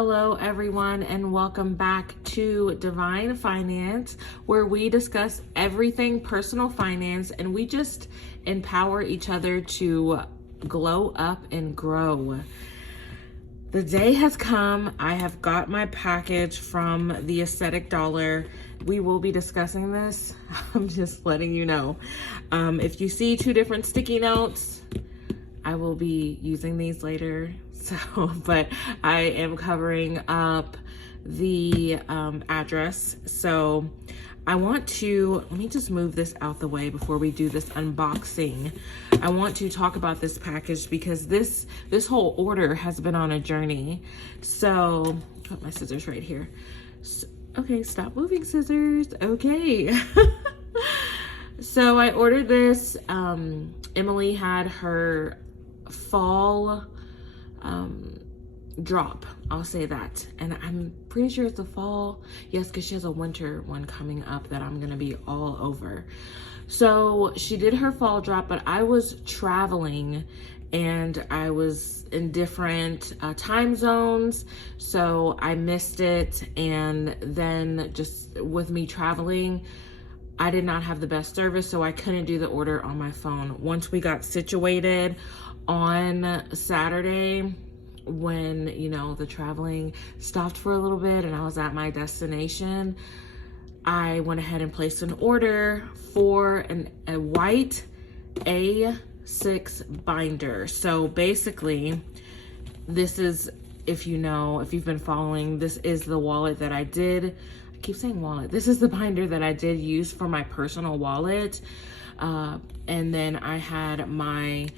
Hello everyone, and welcome back to Divine Finance, where we discuss everything personal finance and we just empower each other to glow up and grow. The day has come. I have got my package from the Aesthetic Dollar. We will be discussing this. I'm just letting you know. If you see two different sticky notes, I will be using these later. But I am covering up the address. So I want to, let me just move this out the way before we do this unboxing. I want to talk about this package because this whole order has been on a journey. So, put my scissors right here. So, okay, stop moving, scissors. Okay. So I ordered this. Emily had her fall drop, I'll say that, and I'm pretty sure it's a fall, yes, because she has a winter one coming up that I'm gonna be all over. So she did her fall drop, but I was traveling and I was in different time zones, so I missed it. And then just with me traveling, I did not have the best service, so I couldn't do the order on my phone. Once we got situated on Saturday, when, you know, the traveling stopped for a little bit and I was at my destination, I went ahead and placed an order for a white A6 binder. So basically, this is, if you know, if you've been following, this is the wallet that I did. I keep saying wallet. This is the binder that I did use for my personal wallet. And then I had my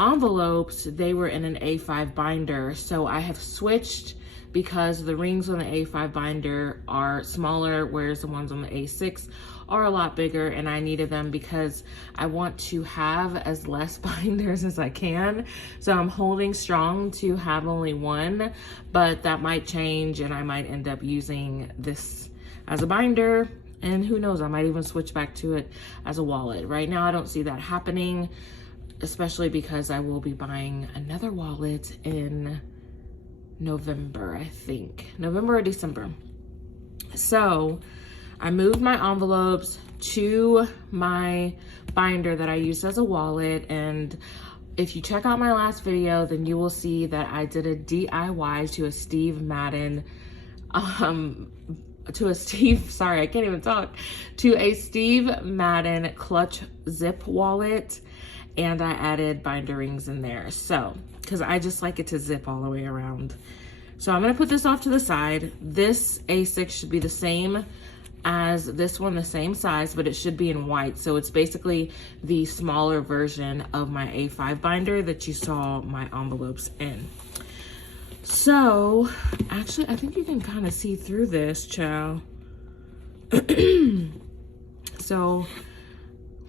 envelopes, they were in an A5 binder. So I have switched because the rings on the A5 binder are smaller, whereas the ones on the A6 are a lot bigger, and I needed them because I want to have as less binders as I can. So I'm holding strong to have only one, but that might change and I might end up using this as a binder, and who knows, I might even switch back to it as a wallet. Right now I don't see that happening, especially because I will be buying another wallet in November, I think. November or December. So I moved my envelopes to my binder that I used as a wallet. And if you check out my last video, then you will see that I did a DIY to a Steve Madden, to a Steve Madden clutch zip wallet. And I added binder rings in there. So, because I just like it to zip all the way around. So I'm gonna put this off to the side. This A6 should be the same as this one, the same size, but it should be in white. So it's basically the smaller version of my A5 binder that you saw my envelopes in. So, actually, I think you can kind of see through this, child. So,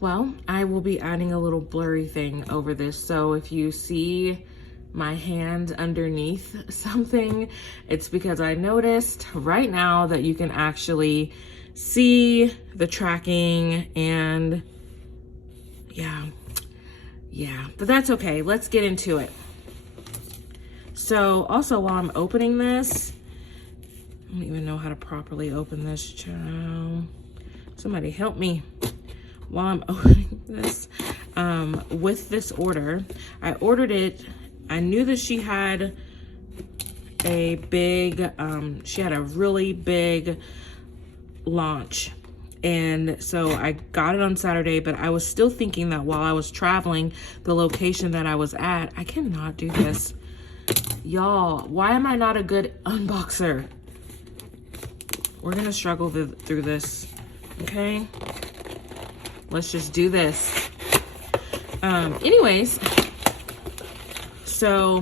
well, I will be adding a little blurry thing over this. So if you see my hand underneath something, it's because I noticed right now that you can actually see the tracking, and yeah, but that's okay. Let's get into it. So also, while I'm opening this, I don't even know how to properly open this, child. Somebody help me. While I'm opening this, with this order, I ordered it. I knew that she had a big, she had a really big launch. And so I got it on Saturday, but I was still thinking that while I was traveling, the location that I was at, I cannot do this. Y'all, why am I not a good unboxer? We're gonna struggle through this, okay? Let's just do this. Anyways, so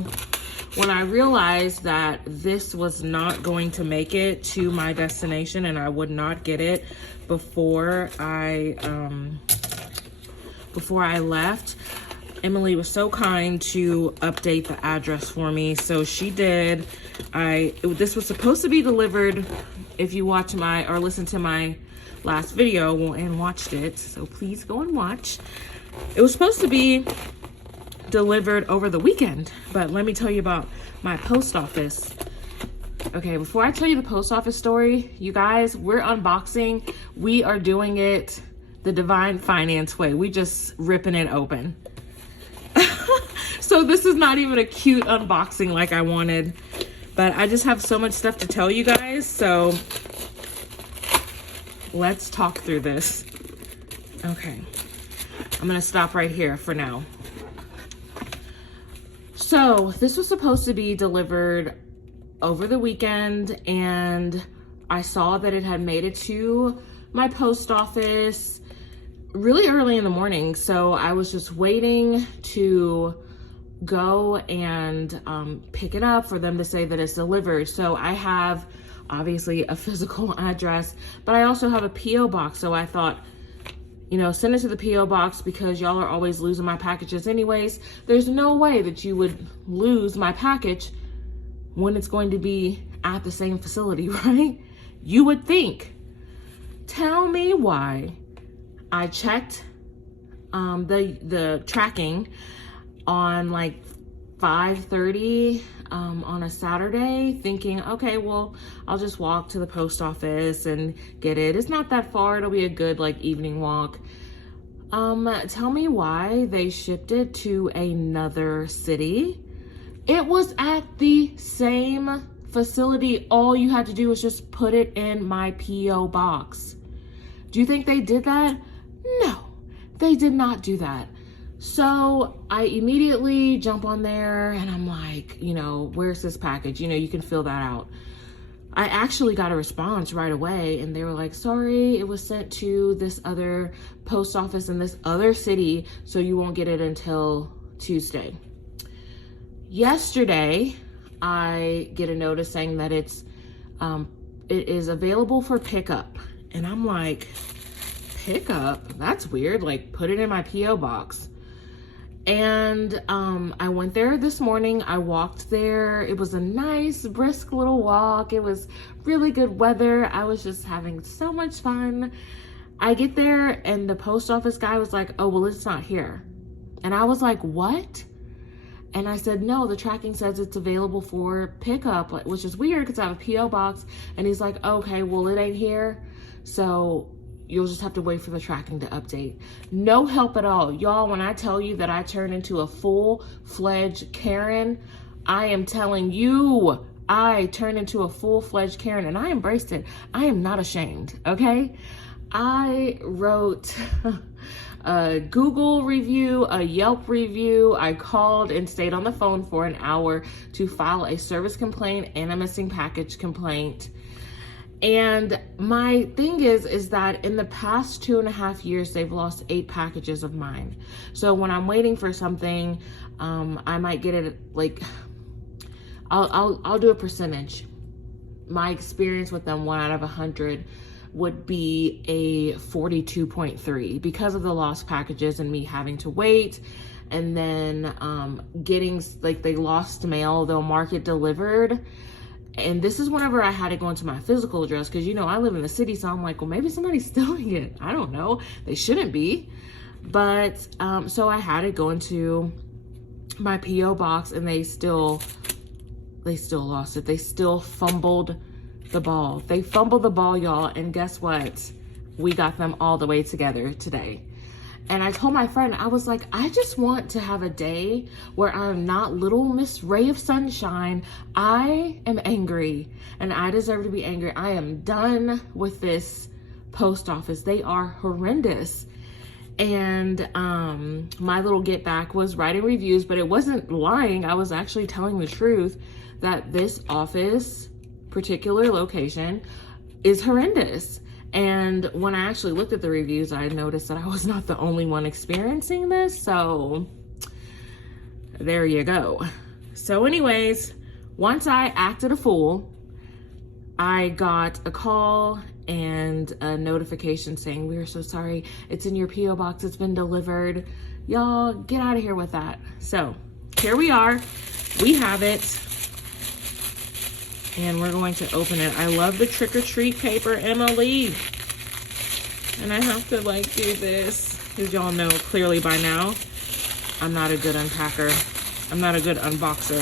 when I realized that this was not going to make it to my destination and I would not get it before I left, Emily was so kind to update the address for me. So she did. This was supposed to be delivered, if you watch or listen to my last video and watched it, so please go and watch. It was supposed to be delivered over the weekend, but let me tell you about my post office. Okay, before I tell you the post office story, you guys, we're unboxing. We are doing it the divine finance way. We just ripping it open. So this is not even a cute unboxing like I wanted, but I just have so much stuff to tell you guys. So let's talk through this. Okay, I'm gonna stop right here for now. So this was supposed to be delivered over the weekend, and I saw that it had made it to my post office really early in the morning. So I was just waiting to go and pick it up for them to say that it's delivered. So I have obviously a physical address, but I also have a PO box. So I thought, you know, send it to the PO box because y'all are always losing my packages anyways. There's no way that you would lose my package when it's going to be at the same facility, right? You would think. Tell me why. I checked the tracking on like 5:30 on a Saturday, thinking, okay, well, I'll just walk to the post office and get it. It's not that far. It'll be a good like evening walk. Tell me why they shipped it to another city. It was at the same facility. All you had to do was just put it in my PO box. Do you think they did that? No, they did not do that. So I immediately jump on there and I'm like, you know, where's this package? You know, you can fill that out. I actually got a response right away and they were like, sorry, it was sent to this other post office in this other city, so you won't get it until Tuesday. Yesterday, I get a notice saying that it is available for pickup. And I'm like, pickup? That's weird. Like, put it in my PO box. And I went there this morning. I walked there. It was a nice, brisk little walk. It was really good weather. I was just having so much fun. I get there and the post office guy was like, oh, well, it's not here. And I was like, what? And I said, no, the tracking says it's available for pickup, which is weird because I have a PO box. And he's like, okay, well, it ain't here. So you'll just have to wait for the tracking to update. No help at all. Y'all, when I tell you that I turned into a full-fledged Karen, I am telling you, I turned into a full-fledged Karen and I embraced it. I am not ashamed, okay? I wrote a Google review, a Yelp review. I called and stayed on the phone for an hour to file a service complaint and a missing package complaint. And my thing is that in the past 2.5 years, they've lost 8 packages of mine. So when I'm waiting for something, I might get it like, I'll do a percentage. My experience with them, 1 out of 100 would be a 42.3 because of the lost packages and me having to wait. And then getting, like, they lost mail, they'll mark it delivered. And this is whenever I had to go into my physical address because, you know, I live in the city. So I'm like, well, maybe somebody's stealing it. I don't know. They shouldn't be. But so I had to go into my PO box and they still lost it. They still fumbled the ball. They fumbled the ball, y'all. And guess what? We got them all the way together today. And I told my friend, I was like, I just want to have a day where I'm not little Miss Ray of Sunshine. I am angry and I deserve to be angry. I am done with this post office. They are horrendous. And my little get back was writing reviews, but it wasn't lying. I was actually telling the truth that this office, particular location, is horrendous. And when I actually looked at the reviews, I noticed that I was not the only one experiencing this. So there you go. So anyways, once I acted a fool, I got a call and a notification saying, we are so sorry. It's in your PO box. It's been delivered. Y'all get out of here with that. So here we are. We have it. And we're going to open it. I love the trick-or-treat paper, Emily. And I have to like do this, because y'all know clearly by now, I'm not a good unpacker. I'm not a good unboxer.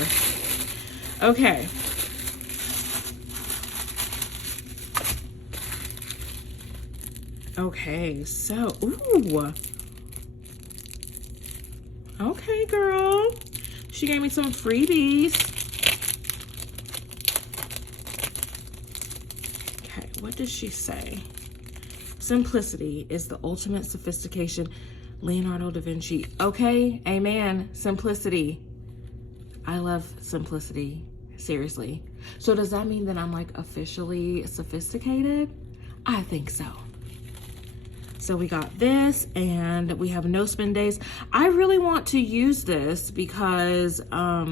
Okay. Okay, so, ooh. Okay, girl. She gave me some freebies. Okay, what does she say? Simplicity is the ultimate sophistication. Leonardo da Vinci. Okay, amen. Simplicity. I love simplicity. Seriously. So does that mean that I'm like officially sophisticated? I think so. So we got this, and we have no spend days. I really want to use this because I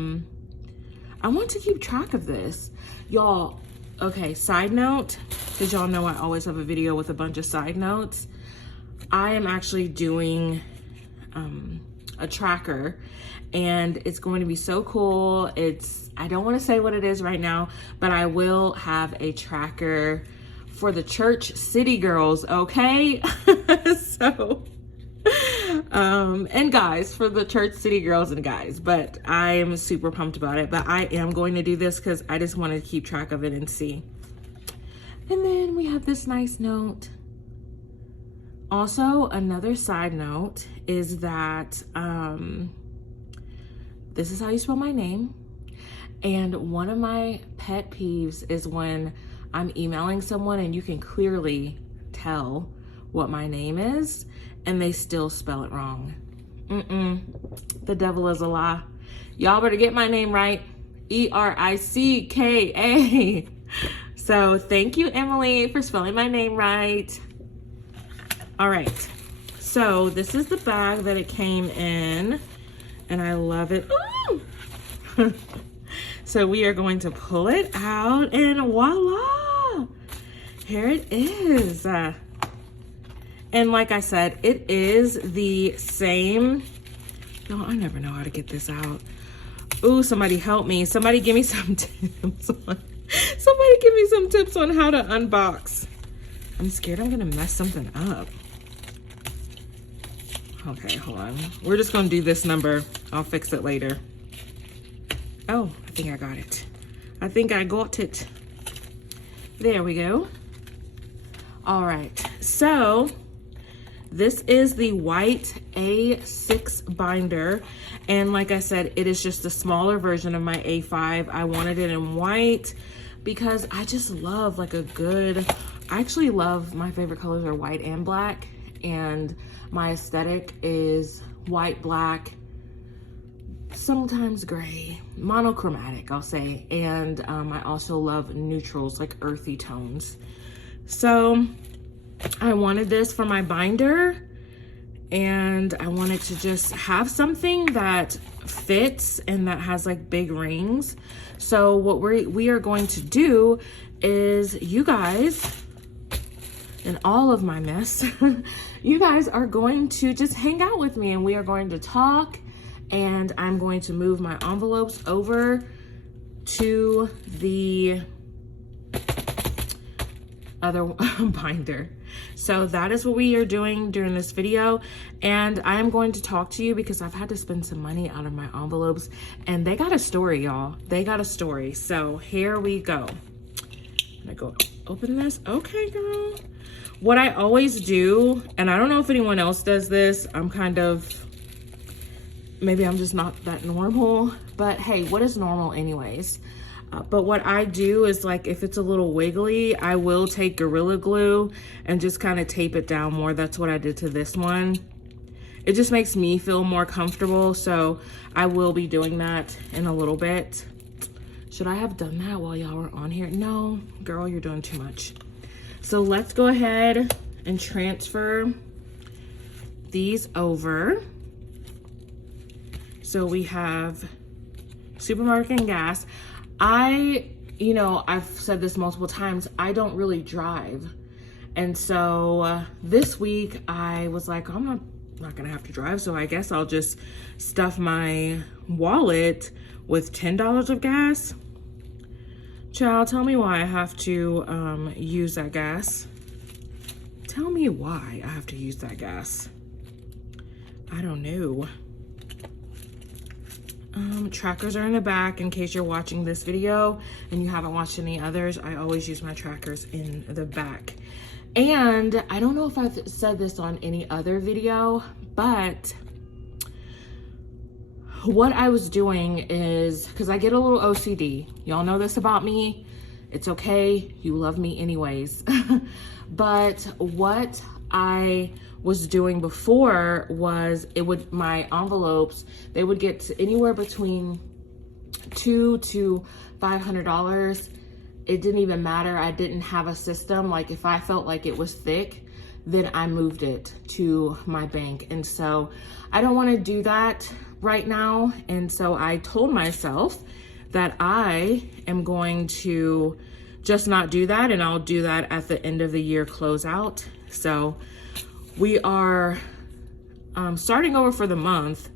want to keep track of this. Y'all, okay, side note, because y'all know I always have a video with a bunch of side notes. I am actually doing a tracker, and it's going to be so cool. I don't want to say what it is right now, but I will have a tracker for the church city girls, okay? So, and guys, for the church city girls and guys, but I am super pumped about it. But I am going to do this because I just wanted to keep track of it and see. And then we have this nice note. Also, another side note is that this is how you spell my name. And one of my pet peeves is when I'm emailing someone and you can clearly tell what my name is and they still spell it wrong. The devil is a lie. Y'all better get my name right. E-R-I-C-K-A. So thank you, Emily, for spelling my name right. All right. So this is the bag that it came in, and I love it. Ooh! So we are going to pull it out, and voila! Here it is. And like I said, it is the same. Oh, I never know how to get this out. Ooh, somebody help me. Somebody give me some tips on, somebody give me some tips on how to unbox. I'm scared I'm gonna mess something up. Okay, hold on. We're just gonna do this number. I'll fix it later. Oh, I think I got it. I think I got it. There we go. All right, so this is the white A6 binder. And like I said, it is just a smaller version of my A5. I wanted it in white because I just love like a good, I actually love, my favorite colors are white and black. And my aesthetic is white, black, sometimes gray, monochromatic, I'll say. And I also love neutrals, like earthy tones. So I wanted this for my binder, and I wanted to just have something that fits and that has like big rings. So what we are going to do is, you guys, and all of my mess, you guys are going to just hang out with me, and we are going to talk, and I'm going to move my envelopes over to the other binder. So that is what we are doing during this video, and I am going to talk to you because I've had to spend some money out of my envelopes, and they got a story, y'all. They got a story. So here we go. I'm gonna go open this. Okay, girl. What I always do, and I don't know if anyone else does this, I'm kind of, maybe I'm just not that normal, but hey, what is normal anyways? But what I do is, like, if it's a little wiggly, I will take Gorilla Glue and just kind of tape it down more. That's what I did to this one. It just makes me feel more comfortable, so I will be doing that in a little bit. Should I have done that while y'all were on here? No, girl, you're doing too much. So let's go ahead and transfer these over. So we have supermarket and gas. I've said this multiple times, I don't really drive. And so this week I was like, I'm not gonna have to drive, so I guess I'll just stuff my wallet with $10 of gas. Child, tell me why I have to use that gas. Tell me why I have to use that gas. I don't know. Trackers are in the back in case you're watching this video and you haven't watched any others. I always use my trackers in the back. And I don't know if I've said this on any other video, but what I was doing is, because I get a little OCD. Y'all know this about me. It's okay. You love me anyways. But what I was doing before was my envelopes, they would get anywhere between $200 to $500. It didn't even matter. I didn't have a system. Like if I felt like it was thick, then I moved it to my bank. And so I don't want to do that right now. And so I told myself that I am going to just not do that. And I'll do that at the end of the year closeout. So we are starting over for the month,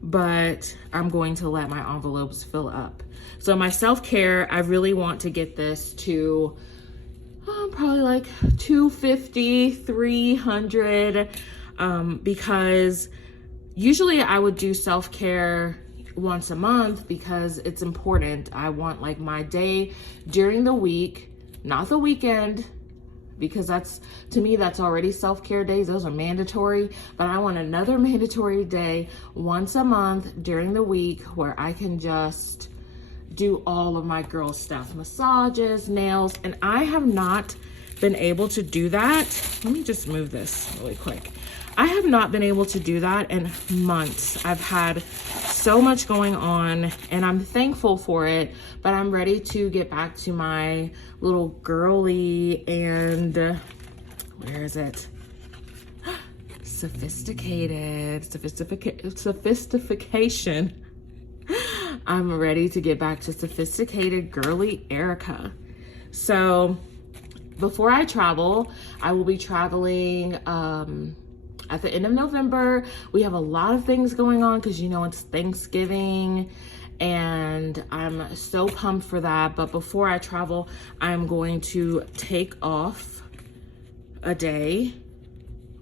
but I'm going to let my envelopes fill up. So my self-care, I really want to get this to probably like $250, $300, because usually I would do self-care once a month because it's important. I want like my day during the week, not the weekend, because that's, to me, that's already self-care days. Those are mandatory, but I want another mandatory day once a month during the week where I can just do all of my girl stuff, massages, nails, and I have not been able to do that. Let me just move this really quick. I have not been able to do that in months. I've had so much going on and I'm thankful for it, but I'm ready to get back to my little girly and where is it? Sophistication. I'm ready to get back to sophisticated girly Erica. So before I travel, I will be traveling at the end of November. We have a lot of things going on because you know it's Thanksgiving and I'm so pumped for that. But before I travel, I'm going to take off a day.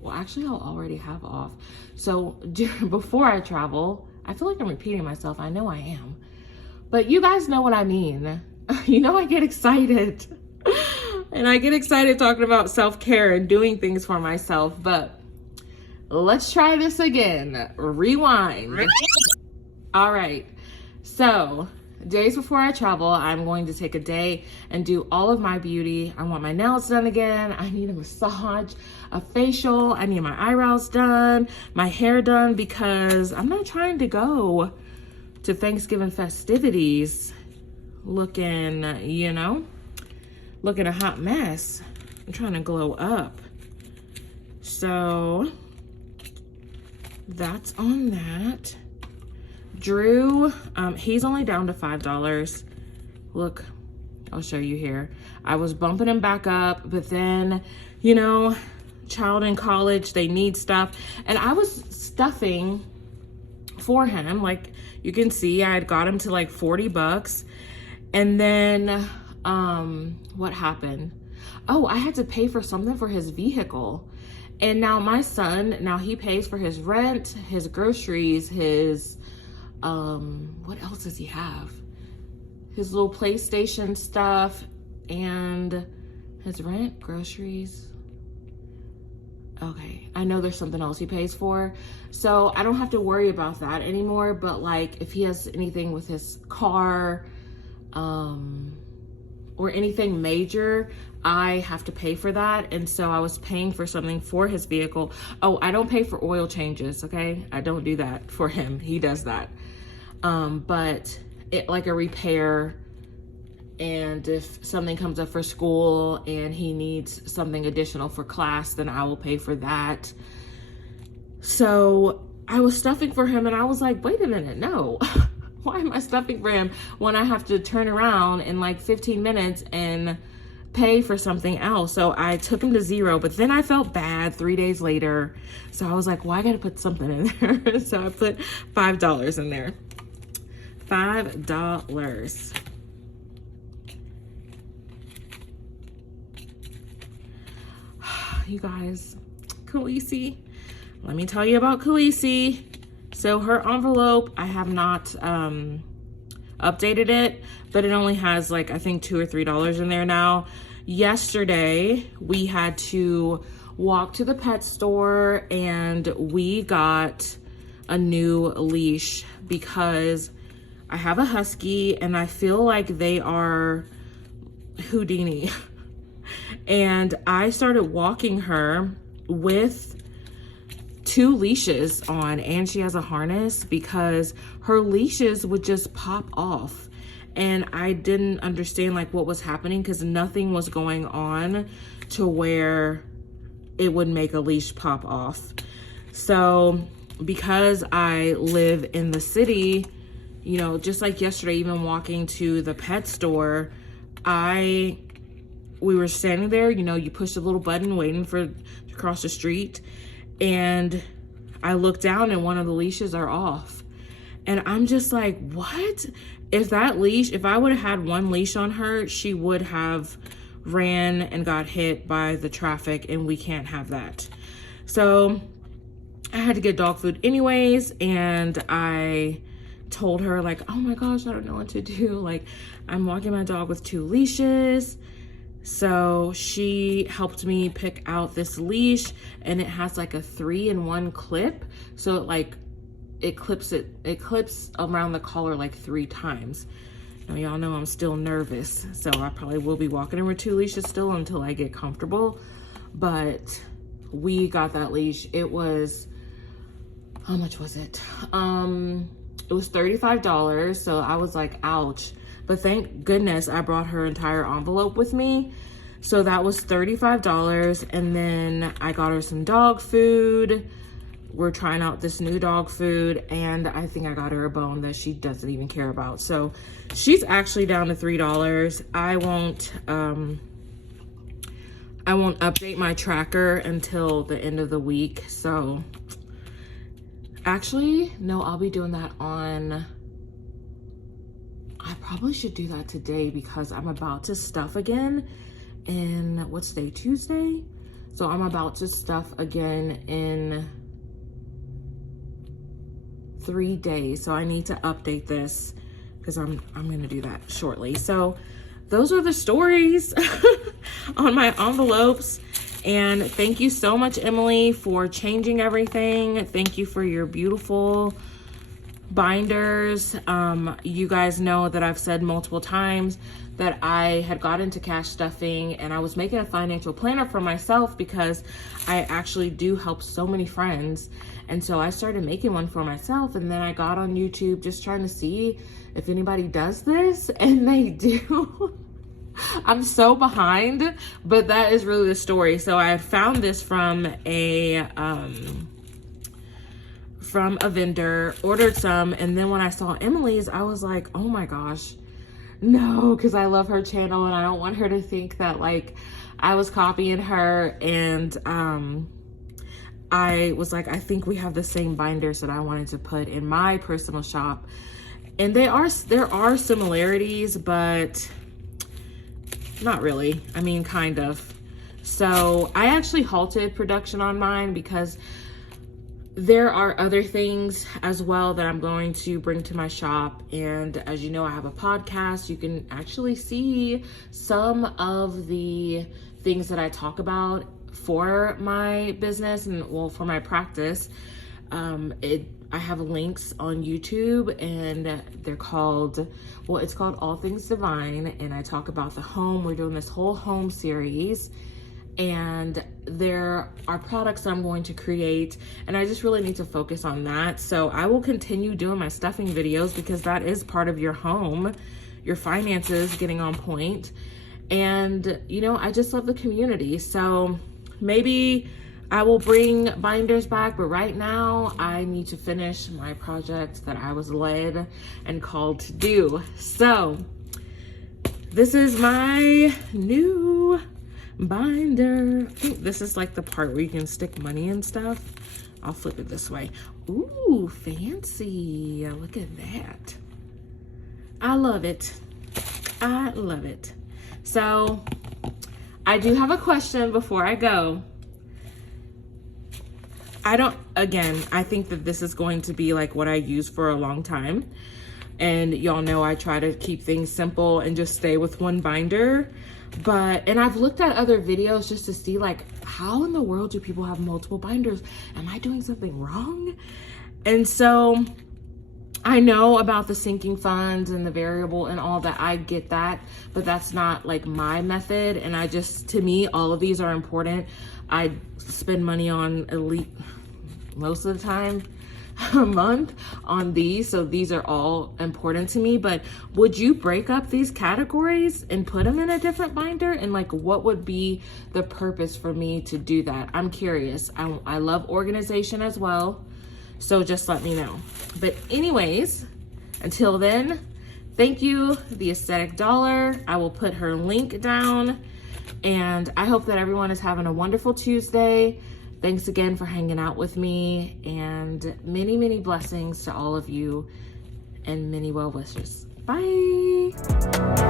Well, actually I'll already have off. So before I travel, I feel like I'm repeating myself. I know I am, but you guys know what I mean. You know, I get excited and I get excited talking about self-care and doing things for myself, but let's try this again. Rewind. All right. So days before I travel, I'm going to take a day and do all of my beauty. I want my nails done again. I need a massage, a facial. I need my eyebrows done, my hair done, because I'm not trying to go to Thanksgiving festivities looking, you know, looking a hot mess. I'm trying to glow up. So that's on that. Drew, he's only down to $5. Look, I'll show you here. I was bumping him back up, but then, you know, child in college, they need stuff. And I was stuffing for him. Like you can see, I had got him to like 40 bucks. And then, what happened? Oh, I had to pay for something for his vehicle. And now my son, now he pays for his rent, his groceries, his, what else does he have? His little PlayStation stuff and his rent, groceries. Okay, I know there's something else he pays for. So I don't have to worry about that anymore. But like if he has anything with his car, or anything major, I have to pay for that. And so I was paying for something for his vehicle. Oh, I don't pay for oil changes, okay? I don't do that for him. He does that. But it like a repair, and if something comes up for school and he needs something additional for class, then I will pay for that. So I was stuffing for him and I was like, wait a minute, no. Why am I stuffing for him when I have to turn around in like 15 minutes and pay for something else? So I took him to $0, but then I felt bad 3 days later. So I was like, well, I gotta put something in there. So I put $5 in there. $5. You guys, Khaleesi, let me tell you about Khaleesi. So her envelope, I have not updated it, but it only has like, I think $2 or $3 in there now. yesterday we had to walk to the pet store and we got a new leash because I have a husky and I feel like they are Houdini. And I started walking her with 2 leashes on, and she has a harness because her leashes would just pop off. And I didn't understand like what was happening because nothing was going on to where it would make a leash pop off. So because I live in the city, you know, just like yesterday, even walking to the pet store, we were standing there, you know, you push the little button waiting to cross the street, and I look down and one of the leashes are off. And I'm just like, what? If I would have had one leash on her, she would have ran and got hit by the traffic, and we can't have that. So I had to get dog food anyways, and I told her like, oh my gosh, I don't know what to do. Like, I'm walking my dog with 2 leashes. So she helped me pick out this leash, and it has like a 3-in-1 clip. So it clips around the collar like 3 times. Now y'all know I'm still nervous, so I probably will be walking her with 2 leashes still until I get comfortable. But we got that leash. It was, how much was it? It was $35. So I was like, ouch. But thank goodness I brought her entire envelope with me. So that was $35. And then I got her some dog food. We're trying out this new dog food. And I think I got her a bone that she doesn't even care about. So she's actually down to $3. I won't update my tracker until the end of the week. So actually, no, I'll be doing that on... I probably should do that today because I'm about to stuff again in, what's today, Tuesday? So I'm about to stuff again in 3 days. So I need to update this because I'm gonna do that shortly. So those are the stories on my envelopes. And thank you so much, Emily, for changing everything. Thank you for your beautiful binders. You guys know that I've said multiple times that I had got into cash stuffing and I was making a financial planner for myself because I actually do help so many friends. And so I started making one for myself, and then I got on YouTube just trying to see if anybody does this, and they do. I'm so behind, but that is really the story. So I found this from a vendor, ordered some, and then when I saw Emily's, I was like, oh my gosh, no, because I love her channel and I don't want her to think that like I was copying her. And I was like, I think we have the same binders that I wanted to put in my personal shop, and there are similarities, but not really. I mean, kind of. So I actually halted production on mine because there are other things as well that I'm going to bring to my shop. And as you know, I have a podcast. You can actually see some of the things that I talk about for my business and, well, for my practice. I have links on YouTube, and they're called, well, it's called All Things Divine, and I talk about the home. We're doing this whole home series, and there are products I'm going to create, and I just really need to focus on that. So I will continue doing my stuffing videos because that is part of your home, your finances getting on point. And, you know, I just love the community. So maybe I will bring binders back, but right now I need to finish my project that I was led and called to do. So this is my new binder. I think this is like the part where you can stick money and stuff. I'll flip it this way. Ooh, fancy. Look at that. I love it. I love it. So I do have a question before I go. I think that this is going to be like what I use for a long time. And y'all know I try to keep things simple and just stay with one binder. And I've looked at other videos just to see like, how in the world do people have multiple binders? Am I doing something wrong? And so I know about the sinking funds and the variable and all that. I get that, but that's not like my method. And to me, all of these are important. I spend money on elite most of the time a month on these, so these are all important to me. But would you break up these categories and put them in a different binder? And like, what would be the purpose for me to do that? I'm curious. I love organization as well, so just let me know. But anyways, until then, thank you, the Aesthetic Dollar. I will put her link down, and I hope that everyone is having a wonderful Tuesday. Thanks again for hanging out with me, and many, many blessings to all of you and many well wishes. Bye.